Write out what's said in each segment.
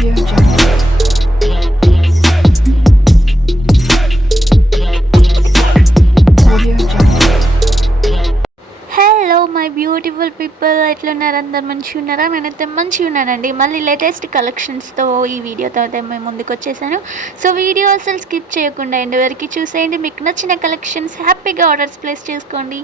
Audio Jungle. Audio Jungle. Hello my beautiful people, ఎట్లున్నారు? అందరు మంచిగా ఉన్నారా? నేనైతే మంచిగా ఉన్నానండి. మళ్ళీ లేటెస్ట్ కలెక్షన్స్తో ఈ వీడియోతో అయితే మేము ముందుకు వచ్చేసాను. సో వీడియో అసలు స్కిప్ చేయకుండా ఎండ్ వరకు చూసేయండి. మీకు నచ్చిన కలెక్షన్స్ హ్యాపీగా ఆర్డర్స్ ప్లేస్ చేసుకోండి.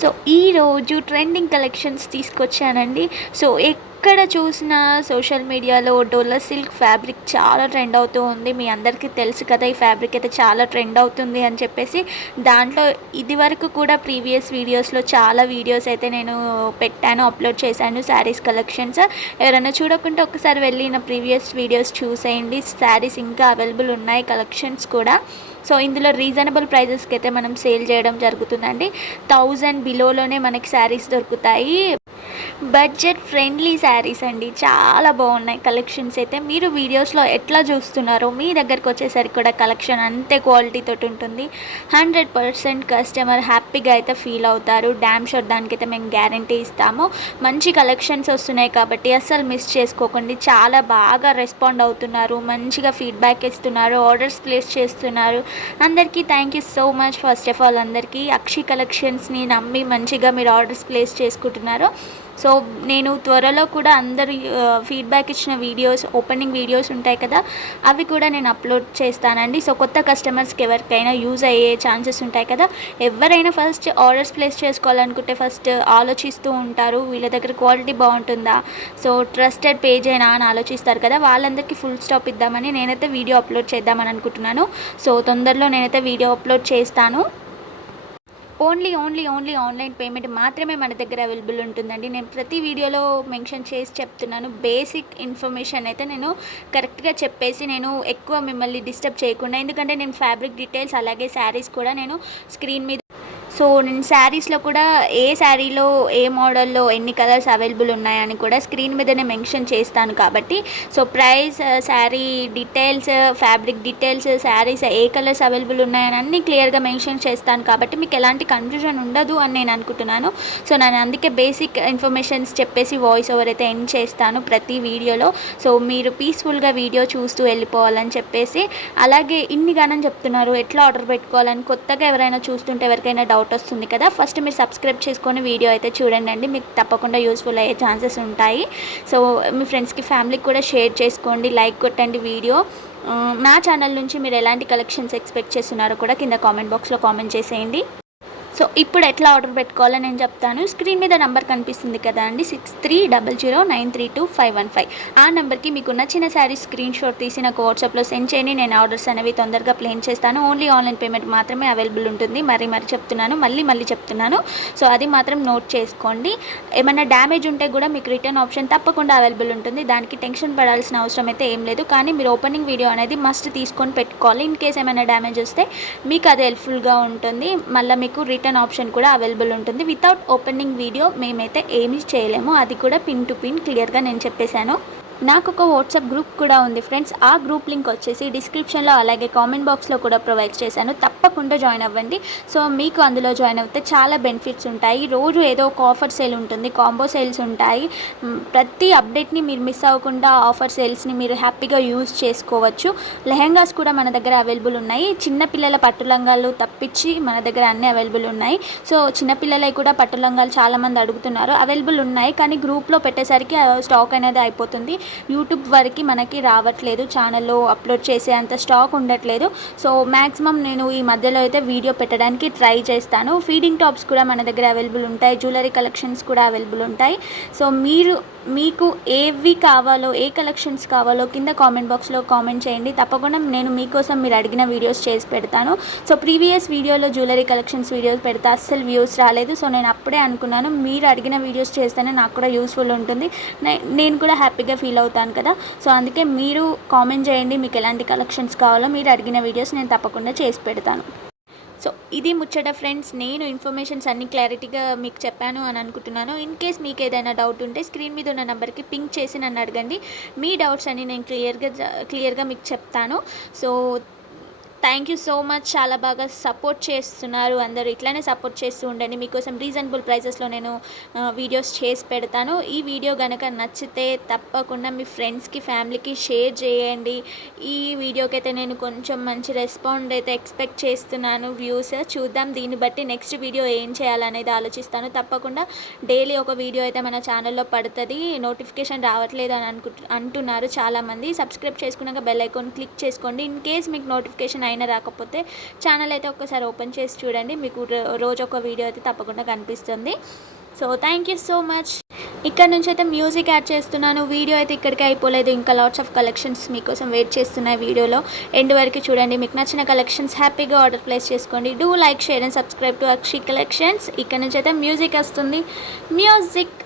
సో ఈరోజు ట్రెండింగ్ కలెక్షన్స్ తీసుకొచ్చానండి. సో ఎక్కడ చూసినా సోషల్ మీడియాలో డోలా సిల్క్ ఫ్యాబ్రిక్ చాలా ట్రెండ్ అవుతూ ఉంది. మీ అందరికీ తెలుసు కదా, ఈ ఫ్యాబ్రిక్ అయితే చాలా ట్రెండ్ అవుతుంది అని చెప్పేసి. దాంట్లో ఇది వరకు కూడా ప్రీవియస్ వీడియోస్లో చాలా వీడియోస్ అయితే నేను పెట్టాను, అప్లోడ్ చేశాను శారీస్ కలెక్షన్స్. ఎవరైనా చూడకుంటే ఒకసారి వెళ్ళి నా ప్రీవియస్ వీడియోస్ చూసేయండి. శారీస్ ఇంకా అవైలబుల్ ఉన్నాయి, కలెక్షన్స్ కూడా. సో ఇందులో రీజనబుల్ ప్రైజెస్కి అయితే మనం సేల్ చేయడం జరుగుతుందండి. 1000 బిలోలోనే మనకి శారీస్ దొరుకుతాయి. బడ్జెట్ ఫ్రెండ్లీ శారీస్ అండి, చాలా బాగున్నాయి కలెక్షన్స్ అయితే. మీరు వీడియోస్లో ఎట్లా చూస్తున్నారో మీ దగ్గరకు వచ్చేసరికి కూడా కలెక్షన్ అంతే క్వాలిటీతో ఉంటుంది. 100% కస్టమర్ హ్యాపీగా అయితే ఫీల్ అవుతారు. డ్యామ్ షూర్, దానికైతే మేము గ్యారంటీ ఇస్తాము. మంచి కలెక్షన్స్ వస్తున్నాయి కాబట్టి అస్సలు మిస్ చేసుకోకండి. చాలా బాగా రెస్పాండ్ అవుతున్నారు, మంచిగా ఫీడ్బ్యాక్ ఇస్తున్నారు, ఆర్డర్స్ ప్లేస్ చేస్తున్నారు. అందరికీ thank you so much. First of all అందరికీ అక్షి కలెక్షన్స్ని నమ్మి మంచిగా మీరు ఆర్డర్స్ ప్లేస్ చేసుకుంటున్నారు. సో నేను త్వరలో కూడా అందరు ఫీడ్బ్యాక్ ఇచ్చిన వీడియోస్, ఓపెనింగ్ వీడియోస్ ఉంటాయి కదా, అవి కూడా నేను అప్లోడ్ చేస్తానండి. సో కొత్త కస్టమర్స్కి ఎవరికైనా యూజ్ అయ్యే ఛాన్సెస్ ఉంటాయి కదా. ఎవరైనా ఫస్ట్ ఆర్డర్స్ ప్లేస్ చేసుకోవాలనుకుంటే ఫస్ట్ ఆలోచిస్తూ ఉంటారు, వీళ్ళ దగ్గర క్వాలిటీ బాగుంటుందా, సో ట్రస్టెడ్ పేజ్ అయినా అని ఆలోచిస్తారు కదా. వాళ్ళందరికీ ఫుల్ స్టాప్ ఇద్దామని నేనైతే వీడియో అప్లోడ్ చేద్దామని అనుకుంటున్నాను. సో తొందరలో నేనైతే వీడియో అప్లోడ్ చేస్తాను. ఓన్లీ ఆన్లైన్ పేమెంట్ మాత్రమే మన దగ్గర అవైలబుల్ ఉంటుందండి. నేను ప్రతి వీడియోలో మెన్షన్ చేసి చెప్తున్నాను. బేసిక్ ఇన్ఫర్మేషన్ అయితే నేను కరెక్ట్గా చెప్పేసి, నేను ఎక్కువ మిమ్మల్ని డిస్టర్బ్ చేయకుండా, ఎందుకంటే నేను ఫ్యాబ్రిక్ డీటెయిల్స్ అలాగే శారీస్ కూడా నేను స్క్రీన్ మీద, సో నేను శారీస్లో కూడా ఏ శారీలో ఏ మోడల్లో ఎన్ని కలర్స్ అవైలబుల్ ఉన్నాయని కూడా స్క్రీన్ మీదనే మెన్షన్ చేస్తాను కాబట్టి, so price, sari details, fabric details, saris ఏ కలర్స్ అవైలబుల్ ఉన్నాయని అన్నీ క్లియర్గా మెన్షన్ చేస్తాను కాబట్టి మీకు ఎలాంటి కన్ఫ్యూజన్ ఉండదు అని నేను అనుకుంటున్నాను. సో నేను అందుకే బేసిక్ ఇన్ఫర్మేషన్స్ చెప్పేసి వాయిస్ ఓవర్ అయితే ఎండ్ చేస్తాను ప్రతి వీడియోలో. సో మీరు పీస్ఫుల్గా వీడియో చూస్తూ వెళ్ళిపోవాలని చెప్పేసి. అలాగే ఇన్ని గానం చెప్తున్నారు, ఎట్లా ఆర్డర్ పెట్టుకోవాలని కొత్తగా ఎవరైనా చూస్తుంటే ఎవరికైనా డౌట్ వస్తుంది కదా, ఫస్ట్ మీరు సబ్స్క్రైబ్ చేసుకొని వీడియో అయితే చూడండి అండి, మీకు తప్పకుండా యూస్ఫుల్ అయ్యే ఛాన్సెస్ ఉంటాయి. సో మీ ఫ్రెండ్స్కి, ఫ్యామిలీకి కూడా షేర్ చేసుకోండి, లైక్ కొట్టండి వీడియో. నా ఛానల్ నుంచి మీరు ఎలాంటి కలెక్షన్స్ ఎక్స్పెక్ట్ చేస్తున్నారో కూడా కింద కామెంట్ బాక్స్లో కామెంట్ చేసేయండి. సో ఇప్పుడు ఎట్లా ఆర్డర్ పెట్టుకోవాలో నేను చెప్తాను. స్క్రీన్ మీద నెంబర్ కనిపిస్తుంది కదా అండి, 6300932515. ఆ నెంబర్కి మీకు నచ్చిన శారీ స్క్రీన్ షాట్ తీసి నాకు వాట్సాప్లో సెండ్ చేయండి. నేను ఆర్డర్స్ అనేవి తొందరగా ప్లేస్ చేస్తాను. ఓన్లీ ఆన్లైన్ పేమెంట్ మాత్రమే అవైలబుల్ ఉంటుంది. మరీ చెప్తున్నాను, మళ్ళీ చెప్తున్నాను. సో అది మాత్రం నోట్ చేసుకోండి. ఏమైనా డ్యామేజ్ ఉంటే కూడా మీకు రిటర్న్ ఆప్షన్ తప్పకుండా అవైలబుల్ ఉంటుంది. దానికి టెన్షన్ పడాల్సిన అవసరం అయితే ఏం లేదు. కానీ మీరు ఓపెనింగ్ వీడియో అనేది మస్ట్ తీసుకొని పెట్టుకోవాలి. ఇన్ కేస్ ఏమైనా డ్యామేజ్ వస్తే మీకు అది హెల్ప్ఫుల్గా ఉంటుంది. మళ్ళీ మీకు రిటర్న్ ఆప్షన్ కూడా అవైలబుల్ ఉంటుంది. వితౌట్ ఓపెనింగ్ వీడియో మేమైతే ఏమీ చేయలేము. అది కూడా పిన్ టు పిన్ క్లియర్గా నేను చెప్పేశాను. నాకు ఒక వాట్సాప్ గ్రూప్ కూడా ఉంది ఫ్రెండ్స్. ఆ గ్రూప్ లింక్ వచ్చేసి డిస్క్రిప్షన్లో అలాగే కామెంట్ బాక్స్లో కూడా ప్రొవైడ్ చేశాను. తప్పకుండా జాయిన్ అవ్వండి. సో మీకు అందులో జాయిన్ అవుతే చాలా బెనిఫిట్స్ ఉంటాయి. రోజు ఏదో ఒక ఆఫర్ సేల్ ఉంటుంది, కాంబో సేల్స్ ఉంటాయి. ప్రతి అప్డేట్ని మీరు మిస్ అవ్వకుండా ఆఫర్ సేల్స్ని మీరు హ్యాపీగా యూజ్ చేసుకోవచ్చు. లెహెంగాస్ కూడా మన దగ్గర అవైలబుల్ ఉన్నాయి. చిన్నపిల్లల పట్టు లంగాలు తప్పించి మన దగ్గర అన్నీ అవైలబుల్ ఉన్నాయి. సో చిన్నపిల్లలవి కూడా పట్టు లంగాలు చాలామంది అడుగుతున్నారు, అవైలబుల్ ఉన్నాయి. కానీ గ్రూప్లో పెట్టేసరికి స్టాక్ అనేది అయిపోతుంది. యూట్యూబ్ వరకు మనకి రావట్లేదు, ఛానల్లో అప్లోడ్ చేసే అంత స్టాక్ ఉండట్లేదు. సో మ్యాక్సిమం నేను ఈ మధ్యలో అయితే వీడియో పెట్టడానికి ట్రై చేస్తాను. ఫీడింగ్ టాప్స్ కూడా మన దగ్గర అవైలబుల్ ఉంటాయి, జ్యువెలరీ కలెక్షన్స్ కూడా అవైలబుల్ ఉంటాయి. సో మీకు ఏవి కావాలో, ఏ కలెక్షన్స్ కావాలో కింద కామెంట్ బాక్స్లో కామెంట్ చేయండి. తప్పకుండా నేను మీకోసం మీరు అడిగిన వీడియోస్ చేసి పెడతాను. సో ప్రీవియస్ వీడియోలో జ్యువెలరీ కలెక్షన్స్ వీడియోస్ పెడితే అస్సలు వ్యూస్ రాలేదు. సో నేను అప్పుడే అనుకున్నాను, మీరు అడిగిన వీడియోస్ చేస్తేనే నాకు కూడా యూస్ఫుల్ ఉంటుంది, నేను కూడా హ్యాపీగా ఫీల్ అవుతాను కదా. సో అందుకే మీరు కామెంట్ చేయండి, మీకు ఎలాంటి కలెక్షన్స్ కావాలో. మీరు అడిగిన వీడియోస్ నేను తప్పకుండా చేసి పెడతాను. సో ఇది ముచ్చట ఫ్రెండ్స్. నేను ఇన్ఫర్మేషన్స్ అన్ని క్లారిటీగా మీకు చెప్పాను అని అనుకుంటున్నాను. ఇన్ కేస్ మీకు ఏదైనా డౌట్ ఉంటే స్క్రీన్ మీద ఉన్న నెంబర్కి పింక్ చేసి నన్ను అడగండి. మీ డౌట్స్ అన్ని నేను క్లియర్గా మీకు చెప్తాను. So thank you so much. చాలా బాగా సపోర్ట్ చేస్తున్నారు అందరూ. ఇట్లానే సపోర్ట్ చేస్తూ ఉండండి. మీకోసం రీజనబుల్ ప్రైసెస్లో నేను వీడియోస్ చేసి పెడతాను. ఈ వీడియో కనుక నచ్చితే తప్పకుండా మీ ఫ్రెండ్స్కి, ఫ్యామిలీకి షేర్ చేయండి. ఈ వీడియోకి అయితే నేను కొంచెం మంచి రెస్పాండ్ అయితే ఎక్స్పెక్ట్ చేస్తున్నాను. వ్యూస్ చూద్దాం, దీన్ని బట్టి నెక్స్ట్ వీడియో ఏం చేయాలనేది ఆలోచిస్తాను. తప్పకుండా డైలీ ఒక వీడియో అయితే మన ఛానల్లో పడుతుంది. నోటిఫికేషన్ రావట్లేదు అని అంటున్నారు చాలామంది. సబ్స్క్రైబ్ చేసుకున్నాక బెల్ ఐకాన్ క్లిక్ చేసుకోండి. ఇన్ కేస్ మీకు నోటిఫికేషన్ అయినా రాకపోతే ఛానల్ అయితే ఒక్కసారి ఓపెన్ చేసి చూడండి, మీకు రోజు ఒక వీడియో అయితే తప్పకుండా కనిపిస్తుంది. So thank you so much. ఇక్కడ నుంచి అయితే మ్యూజిక్ యాడ్ చేస్తున్నాను. వీడియో అయితే ఇక్కడికి అయిపోలేదు, ఇంకా లాట్స్ ఆఫ్ కలెక్షన్స్ మీకోసం వెయిట్ చేస్తున్నాయి. వీడియోలో ఎండ్ వరకు చూడండి. మీకు నచ్చిన కలెక్షన్స్ హ్యాపీగా ఆర్డర్ ప్లేస్ చేసుకోండి. Do like, share and subscribe to Akshi collections. ఇక్కడ నుంచి అయితే మ్యూజిక్ వస్తుంది. మ్యూజిక్